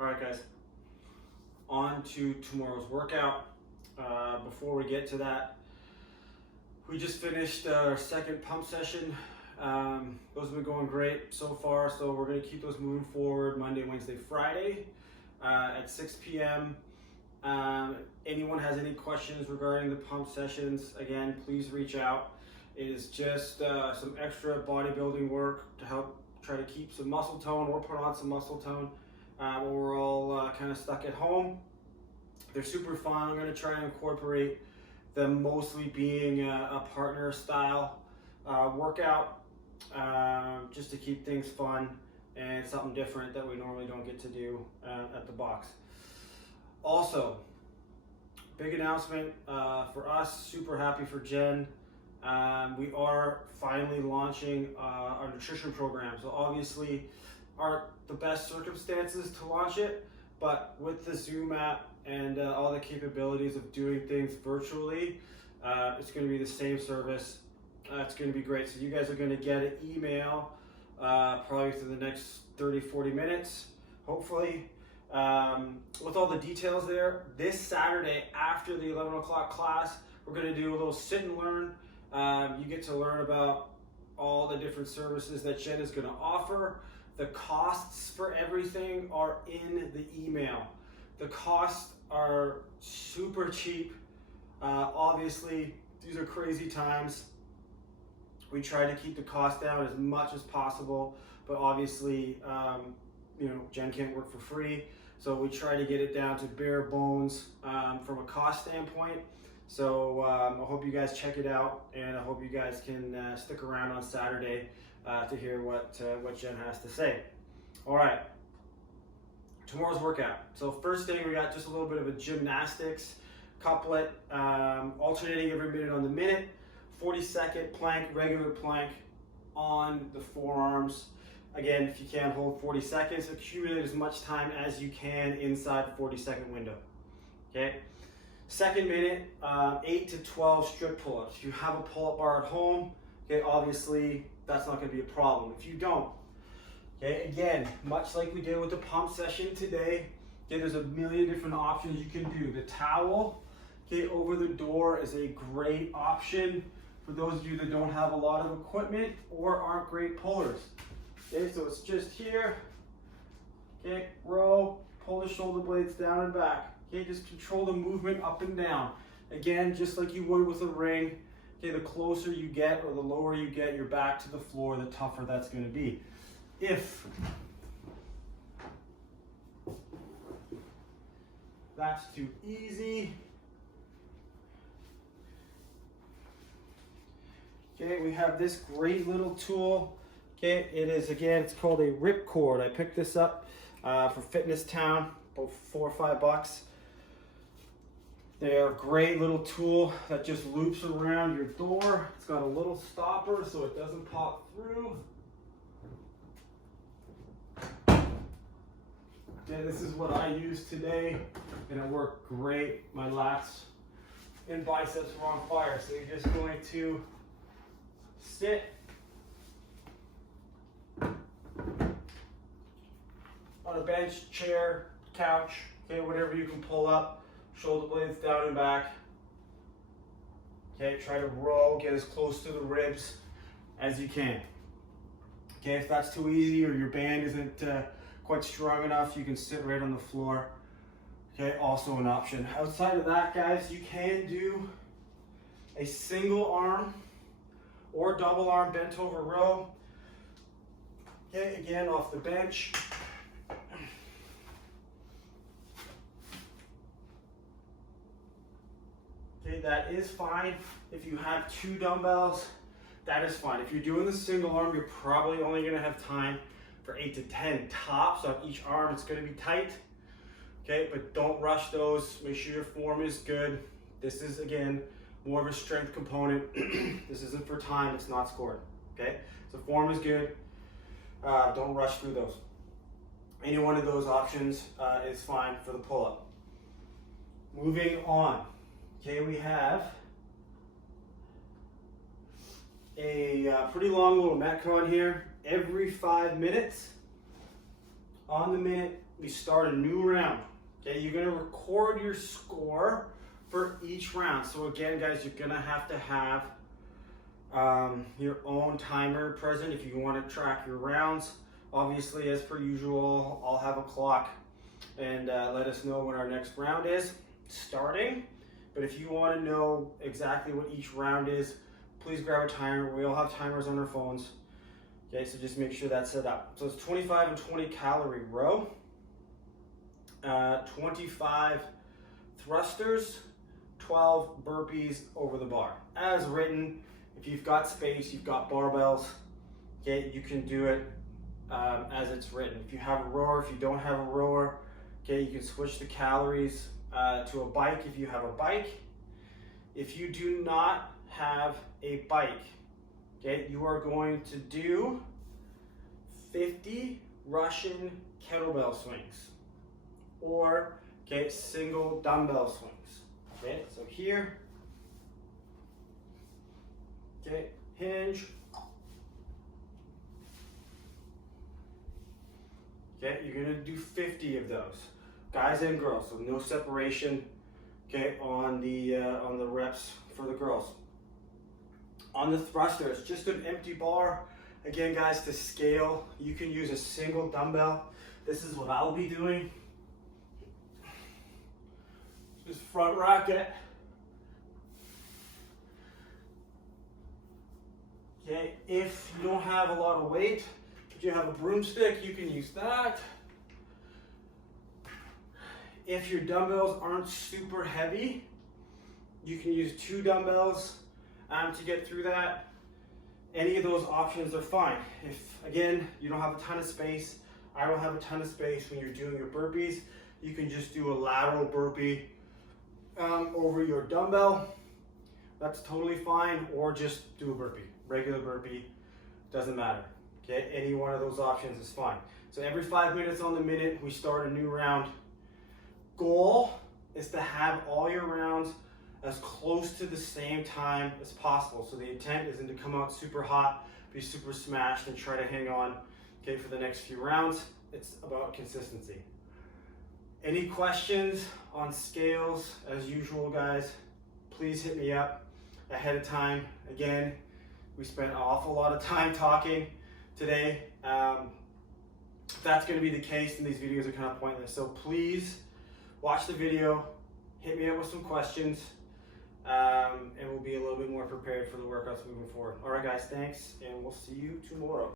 All right, guys, on to tomorrow's workout. Before we get to that, we just finished our second pump session. Those have been going great so far, so we're going to keep those moving forward Monday, Wednesday, Friday at 6 p.m. Anyone has any questions regarding the pump sessions, again, please reach out. It is just some extra bodybuilding work to help try to keep some muscle tone or put on some muscle tone when we're all kind of stuck at home. They're super fun. I'm going to try and incorporate them mostly being a partner style workout just to keep things fun and something different that we normally don't get to do at the box. Also, big announcement for us, super happy for Jen. We are finally launching our nutrition program. So obviously aren't the best circumstances to launch it, but with the Zoom app and all the capabilities of doing things virtually, it's going to be the same service. It's going to be great. So you guys are going to get an email probably within the next 30-40 minutes, hopefully, with all the details there. This Saturday after the 11 o'clock class, we're going to do a little sit and learn. You get to learn about all the different services that Jen is going to offer. The costs for everything are in the email. The costs are super cheap. Obviously, these are crazy times. We try to keep the cost down as much as possible, but obviously, Jen can't work for free. So we try to get it down to bare bones from a cost standpoint. So I hope you guys check it out, and I hope you guys can stick around on Saturday to hear what Jen has to say. All right, tomorrow's workout. So first thing, we got just a little bit of a gymnastics couplet, alternating every minute on the minute, 40-second plank, regular plank on the forearms. Again, if you can't hold 40 seconds, accumulate as much time as you can inside the 40-second window, okay? Second minute, 8 to 12 strip pull-ups. If you have a pull-up bar at home, okay, obviously that's not going to be a problem. If you don't, okay, again, much like we did with the pump session today, okay, there's a million different options you can do. The towel, okay, over the door is a great option for those of you that don't have a lot of equipment or aren't great pullers. Okay, so it's just here, okay, row, pull the shoulder blades down and back. Okay, just control the movement up and down. Again, just like you would with a ring, okay, the closer you get or the lower you get your back to the floor, the tougher that's going to be. If that's too easy, okay, we have this great little tool. Okay, it is, again, it's called a ripcord. I picked this up for Fitness Town, about $4 or $5. They're a great little tool that just loops around your door. It's got a little stopper so it doesn't pop through. Okay, this is what I used today, and it worked great. My lats and biceps were on fire. So you're just going to sit on a bench, chair, couch, okay, whatever you can pull up. Shoulder blades down and back. Okay, try to row, get as close to the ribs as you can. Okay, if that's too easy or your band isn't quite strong enough, you can sit right on the floor. Okay, also an option. Outside of that, guys, you can do a single arm or double arm bent over row. Okay, again, off the bench. Okay, that is fine. If you have 2 dumbbells, that is fine. If you're doing the single arm, you're probably only going to have time for 8 to 10 tops on each arm. It's going to be tight. Okay, but don't rush those. Make sure your form is good. This is, again, more of a strength component. This isn't for time. It's not scored. Okay, so form is good. Don't rush through those. Any one of those options is fine for the pull-up. Moving on. Okay, we have a pretty long little metcon here. Every 5 minutes, on the minute, we start a new round. Okay, you're gonna record your score for each round. So again, guys, you're gonna have to have your own timer present if you want to track your rounds. Obviously, as per usual, I'll have a clock and let us know when our next round is starting. But if you want to know exactly what each round is, please grab a timer. We all have timers on our phones. Okay, so just make sure that's set up. So it's 25 and 20 calorie row, 25 thrusters, 12 burpees over the bar. As written, if you've got space, you've got barbells, okay, you can do it as it's written. If you have a rower, if you don't have a rower, okay, you can switch the calories to a bike if you have a bike. If you do not have a bike, okay, you are going to do 50 Russian kettlebell swings or, okay, single dumbbell swings. Okay, so here, okay, hinge. Okay, you're gonna do 50 of those, guys and girls, so no separation, okay, on the reps for the girls. On the thrusters, just an empty bar. Again, guys, to scale, you can use a single dumbbell. This is what I'll be doing. Just front racket. Okay, if you don't have a lot of weight, if you have a broomstick, you can use that. If your dumbbells aren't super heavy, you can use 2 dumbbells to get through that. Any of those options are fine. If, again, you don't have a ton of space, I don't have a ton of space when you're doing your burpees, you can just do a lateral burpee over your dumbbell. That's totally fine, or just do a burpee, regular burpee, doesn't matter. Okay, any one of those options is fine. So every 5 minutes on the minute, we start a new round. Goal is to have all your rounds as close to the same time as possible. So the intent isn't to come out super hot, be super smashed, and try to hang on, okay, for the next few rounds. It's about consistency. Any questions on scales, as usual, guys, please hit me up ahead of time. Again, we spent an awful lot of time talking today. That's going to be the case, and these videos are kind of pointless. So please watch the video, hit me up with some questions, and we'll be a little bit more prepared for the workouts moving forward. All right, guys, thanks, and we'll see you tomorrow.